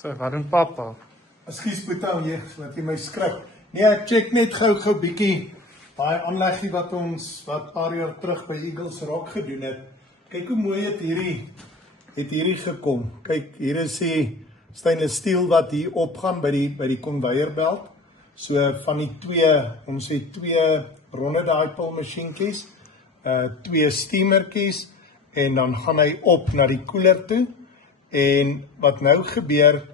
So, wat doen papa? Ekskuus Boeta, wat jy my skryf. Nee, ek check net gou bietjie daai aanleggie wat paar jaar terug by Eagles Rock gedoen het. Kyk hoe mooi het hierdie gekom. Kyk, hier is die stainless steel wat hier opgaan by die conveyorbelt. So van die ons het twee ronde dipole masjienkies, twee steamerkies en dan gaan hy op na die koeler toe. En wat nou gebeur,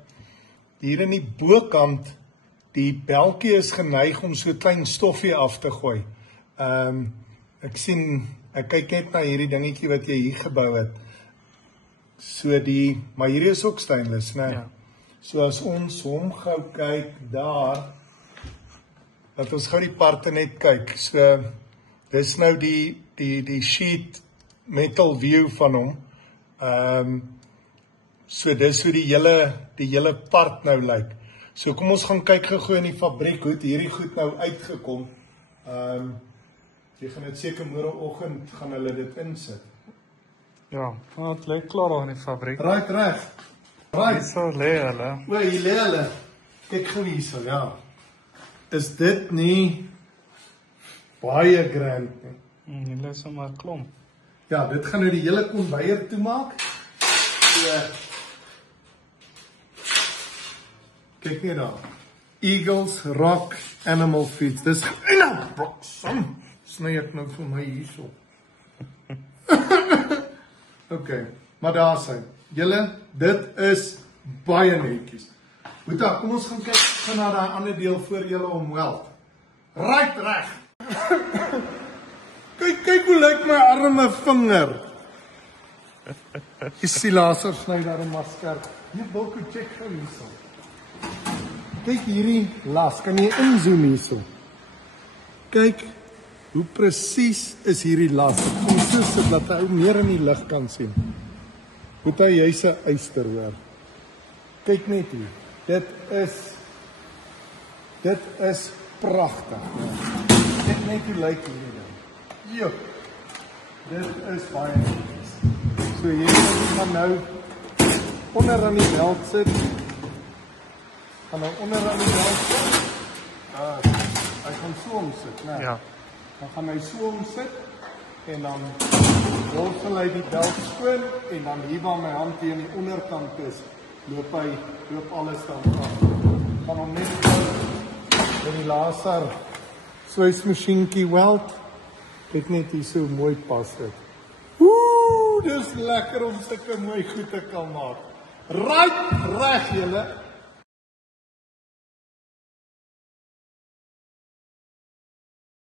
hier in die bokant, die beltjie is geneig om so klein stofie af te gooi. Ek kyk net na hierdie dingetjie wat jy hier gebou het. So maar hierdie is ook stainless, né? Ja. So as ons hom gou kyk daar, dat ons gou die parte net kyk. So dis nou die sheet metal view van hom. So dis hoe die hele part nou lyk. So kom ons gaan kyk gou in die fabriek hoe hierdie goed nou uitgekom. Jy gaan dit seker môreoggend gaan hulle dit insit. Ja, het lyk klaar al in die fabriek. Right. Hier so lê hulle. O, hier lê hulle. Kyk gou hierso, ja. Is dit nie baie grand nie? Hier lê sommer klomp. Ja, dit gaan nou die hele konveier toemaak. So kyk net daar. Eagles Rock Animal Feeds. Dis sny ek nou vir my hierso. Okay, maar daar sy. Julle, dit is baie netjies. Boeta, kom ons gaan kyk na daai ander deel voor julle omweld. Right reg. kyk hoe lyk my arme vinger. Is die laser sny daar 'n maskerp. Hier Wilko check gou hierso. Kyk hierdie las, kan jy inzoom hierso? Kyk hoe presies is hierdie las. Kom so sit dat hy meer in die lig kan sien. Moet hy jy's 'n eyster hoor. Kyk net hier. Dit is pragtig. Kyk net hoe lyk hierdie ding. Jo. Dit is baie netjies. So jy gaan nou onder aan die belt sit. Gaan nou onder aan die belt sit. Hy gaan so omsit, né? Ja. Dan gaan hy so omsit en dan rol hy die belt skoon en dan hier waar my hand hier aan die onderkant is, loop alles dan af. Gaan hom net met die laser swysmasjienkie weld. Kyk net hier so mooi pas dit. Dis lekker om sulke mooi goed te kan maak. Right reg julle.